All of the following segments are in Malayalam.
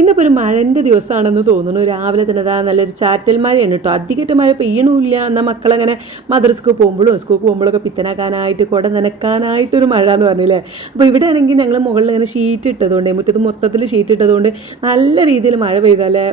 ഇന്നിപ്പോൾ ഒരു മഴൻ്റെ ദിവസമാണെന്ന് തോന്നുന്നു. രാവിലെ തന്നെ നല്ലൊരു ചാറ്റൽ മഴയാണ് കേട്ടോ. അധികമായിട്ട് മഴ പെയ്യണമില്ല. എന്നാൽ മക്കളങ്ങനെ മദ്രസക്ക് പോകുമ്പോഴും സ്കൂൾക്ക് പോകുമ്പോഴൊക്കെ പിത്തനാക്കാനായിട്ട് കുട നനക്കാനായിട്ടൊരു മഴ എന്ന് പറഞ്ഞില്ലേ. അപ്പോൾ ഇവിടെ ആണെങ്കിൽ ഞങ്ങൾ മുകളിൽ ഇങ്ങനെ ഷീറ്റ് ഇട്ടതുകൊണ്ട് മുറ്റത്ത് മൊത്തത്തിൽ ഷീറ്റ് ഇട്ടതുകൊണ്ട് നല്ല രീതിയിൽ മഴ പെയ്താലേ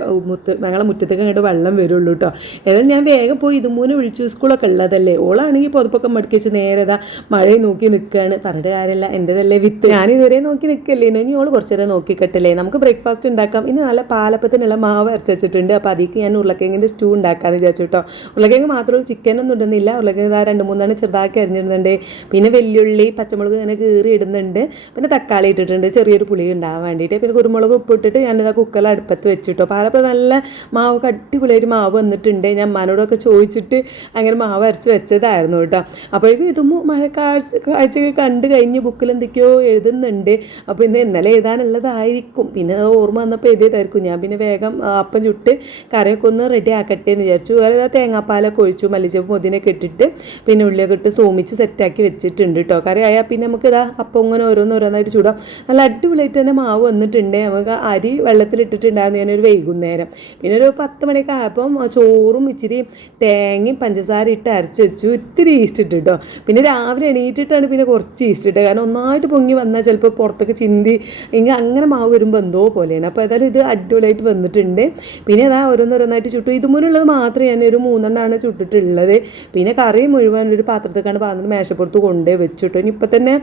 ഞങ്ങളെ മുറ്റത്തേക്ക് അങ്ങോട്ട് വെള്ളം വരുള്ളൂ കേട്ടോ. ഏതായാലും ഞാൻ വേഗം പോയി ഇതുമൂന്ന് വിളിച്ചു. സ്കൂളൊക്കെ ഉള്ളതല്ലേ. ഓളാണെങ്കിൽ പുതപ്പൊക്കെ മടക്കി വെച്ച് നേരെ മഴയെ നോക്കി നിൽക്കുകയാണ്. പറഞ്ഞിട്ട് കാര്യമില്ല, എൻ്റെതല്ലേ വിത്ത്. ഞാനിതുവരെ നോക്കി നിൽക്കല്ലേ. ഇനി ഓൾ കുറച്ച് നേരം നോക്കിക്കട്ടല്ലേ. നമുക്ക് ബ്രേക്ക്ഫാസ്റ്റ് ഉണ്ടാക്കാം. ഇന്ന് നല്ല പാലപ്പത്തിനുള്ള മാവ് അരച്ച് വെച്ചിട്ടുണ്ട്. അപ്പോൾ അതിലേക്ക് ഞാൻ ഉരുളക്കിഴങ്ങിൻ്റെ സ്റ്റൂ ഉണ്ടാക്കാമെന്ന് വിചാരിച്ചു കേട്ടോ. ഉരുളക്കിഴങ്ങ് മാത്രമേ ചിക്കനൊന്നും ഇടുന്നില്ല. ഉരുളക്കിഴങ്ങ് 2-3 ചെറുതാക്കി അരിഞ്ഞിടുന്നുണ്ട്. പിന്നെ വെല്ലുള്ളി പച്ചമുളക് ഇങ്ങനെ കീറി ഇടുന്നുണ്ട്. പിന്നെ തക്കാളി ഇട്ടിട്ടുണ്ട് ചെറിയൊരു പുളി ഉണ്ടാകാൻ വേണ്ടിയിട്ട്. പിന്നെ കുരുമുളക് ഉപ്പിട്ടിട്ട് ഞാനിതാ കുക്കറിൽ അടുപ്പത്ത് വെച്ചിട്ടോ. പാലപ്പം നല്ല മാവ് അടിപൊളിയായിട്ട് മാവ് വന്നിട്ടുണ്ട്. ഞാൻ അമ്മനോടൊക്കെ ചോദിച്ചിട്ട് അങ്ങനെ മാവ് അരച്ച് വെച്ചതായിരുന്നു കേട്ടോ. അപ്പോഴേക്കും ഇതും കാഴ്ചയൊക്കെ കണ്ട് കഴിഞ്ഞ് ബുക്കിൽ എന്തൊക്കെയോ എഴുതുന്നുണ്ട്. അപ്പോൾ ഇന്നലെ എഴുതാനുള്ളതായിരിക്കും. പിന്നെ ഓർമ്മ വന്നപ്പോൾ എഴുതിയതായിരിക്കും. ഞാൻ പിന്നെ വേഗം അപ്പം ചുട്ട് കറിയൊക്കെ ഒന്ന് റെഡി ആക്കട്ടെ എന്ന് വിചാരിച്ചു. വേറെ തേങ്ങാപ്പാലൊക്കെ ഒഴിച്ചു, മല്ലിച്ചപ്പ് പുതിനൊക്കെ ഇട്ടിട്ട് പിന്നെ ഉള്ളിയൊക്കെ ഇട്ട് തൂമിച്ച് സെറ്റാക്കി വെച്ചിട്ടുണ്ട് കേട്ടോ. കറി ആയാൽ പിന്നെ നമുക്ക് അപ്പം ഇങ്ങനെ ഓരോന്നോരോന്നായിട്ട് ചൂടാം. നല്ല അടിപൊളിയായിട്ട് തന്നെ മാവ് വന്നിട്ടുണ്ട്. നമുക്ക് അരി വെള്ളത്തിലിട്ടിട്ടുണ്ടായിരുന്നു ഞാനൊരു വൈകുന്നേരം. പിന്നെ ഒരു 10 മണിയൊക്കെ ആയപ്പം ചോറും ഇച്ചിരി തേങ്ങയും പഞ്ചസാര ഇട്ട് അരച്ച് വെച്ചു. ഇത്തിരി ഈസ്റ്റ് ഇട്ട് കേട്ടോ. പിന്നെ രാവിലെ എണീറ്റിട്ടാണ് പിന്നെ കുറച്ച് ഈസ്റ്റ് ഇട്ടത്. കാരണം ഒന്നായിട്ട് പൊങ്ങി വന്നാൽ ചിലപ്പോൾ പുറത്തൊക്കെ ചിന്തി എങ്കിൽ അങ്ങനെ മാവ് വരുമ്പോൾ എന്തോ പോലെയാണ്. അപ്പോൾ ഏതായാലും ഇത് അടിപൊളിയായിട്ട് വന്നിട്ടുണ്ട്. പിന്നെ ഓരോന്നോരോന്നായിട്ട് ചുട്ടു. ഇതുമുന്നുള്ളത് മാത്രമേ ഞാൻ ഒരു 3 ചുട്ടിട്ടുള്ളത്. പിന്നെ കറി മുഴുവൻ ഒരു പാത്രത്തേക്കാണ് പാത്രത്തിൽ മേശപ്പുറത്ത് കൊണ്ടേ വെച്ചിട്ടു. ഇനി ഇപ്പം തന്നെ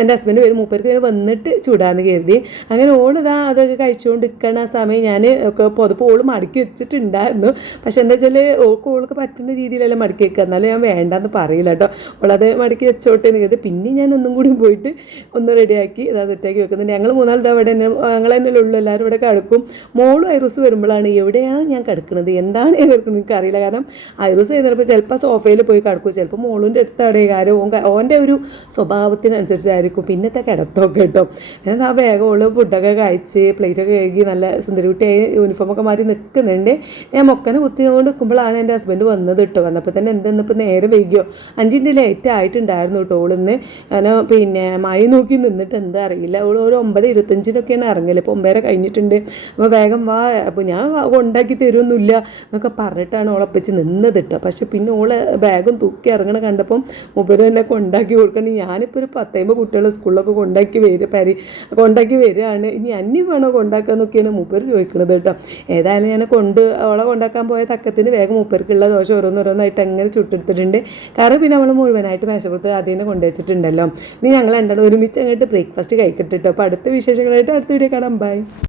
എൻ്റെ ഹസ്ബൻഡ് വരും, മൂപ്പർക്ക് വന്നിട്ട് ചൂടാന്ന് കരുതി. അങ്ങനെ അതൊക്കെ കഴിച്ചുകൊണ്ടിരിക്കണ സമയം ഞാൻ ഒക്കെ പുതപ്പ് ഓള് മടക്കി വെച്ചിട്ടുണ്ടായിരുന്നു. പക്ഷെ എന്താ വെച്ചാൽ ഓൾക്ക് പറ്റുന്ന രീതിയിലെല്ലാം മടക്കി വെക്കുക. എന്നാലും ഞാൻ വേണ്ടെന്ന് പറയില്ല കേട്ടോ. ഓളത് മടക്കി വെച്ചോട്ടെ എന്ന് കരുതി. പിന്നെ ഞാൻ ഒന്നും കൂടി പോയിട്ട് ഒന്ന് റെഡിയാക്കി സെറ്റാക്കി വെക്കുന്നുണ്ട്. ഞങ്ങൾ 3 അവിടെ തന്നെ ഞങ്ങൾ തന്നെ ഉള്ളൂ. എല്ലാവരും ഇവിടെ കിടക്കും. മോളും ഐറൂസ് വരുമ്പോഴാണ് എവിടെയാണ് ഞാൻ കിടക്കുന്നത്, എന്താണ് ഞാൻ കിടക്കുന്നത് എനിക്ക് അറിയില്ല. കാരണം ഐറൂസ് ചെയ്യുന്നപ്പോൾ ചിലപ്പോൾ സോഫയിൽ പോയി കിടക്കും, ചിലപ്പോൾ മോളിൻ്റെ അടുത്താണ്. കാര്യം ഓൻ്റെ ഒരു സ്വഭാവത്തിനനുസരിച്ചായിരിക്കും പിന്നത്തെ കിടത്തൊക്കെ കേട്ടോ. എന്നാൽ വേഗം ഓള് ഫുഡൊക്കെ കഴിച്ച് പ്ലേറ്റൊക്കെ കഴുകി നല്ല സുന്ദരിക്കുട്ടിയായി യൂണിഫോമൊക്കെ മാറി നിൽക്കുന്നുണ്ട്. ഞാൻ മൊക്കനെ കുത്തിക്കൊണ്ട് നിൽക്കുമ്പോഴാണ് എൻ്റെ ഹസ്ബൻഡ് വന്നത് കേട്ടോ. വന്നപ്പോൾ തന്നെ എന്തെന്നിപ്പോൾ നേരെ വൈകിയോ 5 മിനിറ്റ് ലേറ്റ് ആയിട്ടുണ്ടായിരുന്നു കേട്ടോ. ഓളിന്ന് ഞാൻ പിന്നെ മഴ നോക്കി നിന്നിട്ട് എന്താ അറിയില്ല. ഓൾ ഒരു 9:25 ഇറങ്ങല്. ഇപ്പോൾ 9:30 കഴിഞ്ഞിട്ടുണ്ട്. അപ്പോൾ വേഗം വാ, അപ്പോൾ ഞാൻ ഉണ്ടാക്കി തരുമൊന്നുമില്ല എന്നൊക്കെ പറഞ്ഞിട്ടാണ് ഓളപ്പച്ച് നിന്നത് കേട്ടോ. പക്ഷെ പിന്നെ ഓള് ബാഗും തൂക്കി ഇറങ്ങണ കണ്ടപ്പം മുപ്പര് തന്നെ കൊണ്ടാക്കി കൊടുക്കണം. ഞാനിപ്പോൾ ഒരു 10-50 കുട്ടികളെ സ്കൂളിലൊക്കെ കൊണ്ടാക്കി വരികയാണ്. ഇനി അന്യം വേണോ കൊണ്ടാക്കാന്നൊക്കെയാണ് മൂപ്പര് ചോദിക്കുന്നത് കേട്ടോ. ഏതായാലും ഞാൻ ഓളെ കൊണ്ടാക്കാൻ പോയ തക്കത്തിന് വേഗം മൂപ്പർക്കുള്ള ദോശ ഓരോന്നോരോന്നായിട്ട് അങ്ങനെ ചുട്ടെടുത്തിട്ടുണ്ട്. കറി പിന്നെ നമ്മൾ മുഴുവനായിട്ട് മേശപ്പുറത്ത് ആദ്യം തന്നെ കൊണ്ടുവച്ചിട്ടുണ്ടല്ലോ. ഇനി ഞങ്ങൾ രണ്ടാളും ഒരുമിച്ച് അങ്ങോട്ട് ബ്രേക്ക്ഫാസ്റ്റ് കഴിക്കട്ടെ കേട്ടോ. അപ്പോൾ അടുത്ത വിശേഷങ്ങളായിട്ട് അടുത്ത വീഡിയോ കാണാം. ബൈ.